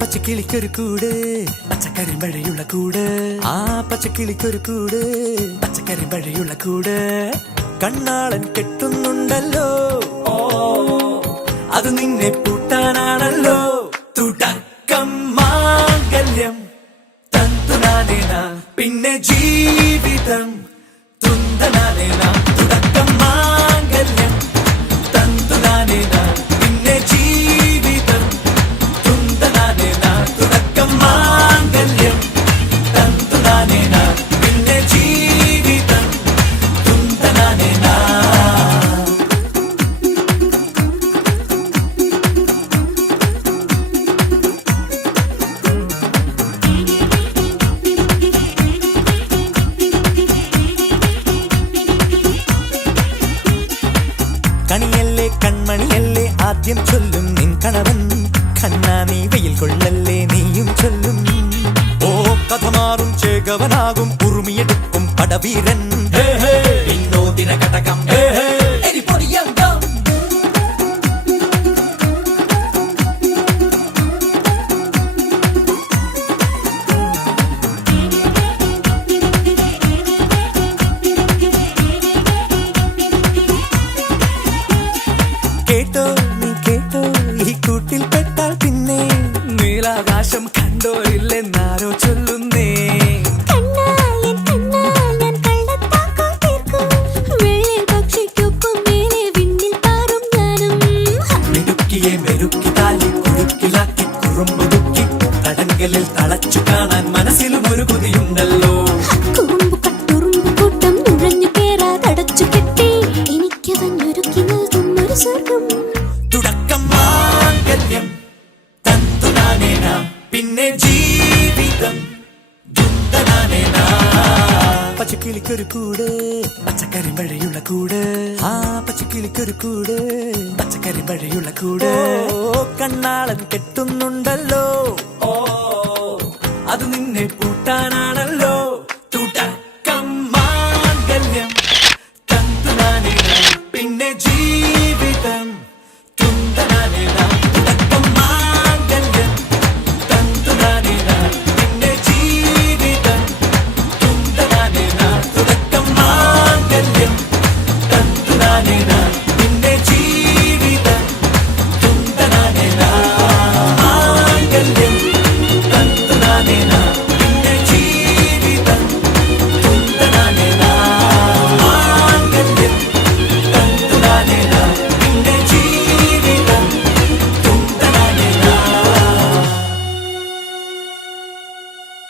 പച്ചക്കിളിക്കൊരു കൂട് പച്ചക്കരിമ്പഴയുള്ള കൂട് ആ പച്ചക്കിളിക്കൊരു കൂട് പച്ചക്കരിമ്പഴയുള്ള കൂട് കണ്ണാളൻ കെട്ടുന്നുണ്ടല്ലോ അത് നിന്നെ പൂട്ടാനാണല്ലോ തുടക്കം മാംഗല്യം തന്തുനാനേന പിന്നെ ജീവിതം തുന്തനാനേന തുടക്കം മാംഗല്യം തന്തുനാനേന പിന്നെ ജീവിതം തുന്തനാനേന തുടക്കം മാംഗല്യം തന്തുനാനേന പിന്നെ ജീവിതം തുന്തനാനേന. കണിയല്ലേ കൺമണിയല്ലേ ആദ്യം ചൊല്ലും നിൻ കണവൻ കണ്ണാ നീ വെയിൽ കൊള്ളല്ലേ നീയും ചൊല്ലും ഓ കഥ മാറും ചേകവനാകും ഉറുമിയെടുക്കും പടവീരൻ വിനോദിന കടകം എരിപൊടിയങ്കം. കേട്ടോ നീ കേട്ടോ ഈ കൂട്ടിൽ പെട്ടാൽ പിന്നെ നീലാകാശം കണ്ടോരില്ലെന്നാരോ ചൊല്ലുന്നേ. മിടുക്കിയെ മെരുക്കി താലി കുരുക്കിലാക്കി കുറുമ്പുതുക്കി തടങ്കലിൽ തളച്ചു കാണാൻ മനസ്സിലും ഒരു കൊതിയുണ്ടല്ലോ. തുടക്കം മാംഗല്യം തന്തുനാനേന പിന്നെ ജീവിതം ദുന്തനാനേന. പച്ചക്കിളിക്കൊരു കൂട് പച്ചക്കരിമ്പഴയുള്ള കൂട് ആ പച്ചക്കിളിക്കൊരു കൂട് പച്ചക്കരിമ്പഴയുള്ള കൂട് കണ്ണാളൻ കെട്ടുന്നുണ്ടല്ലോ അത് നിന്നെ പൂട്ടാനാണല്ലോ.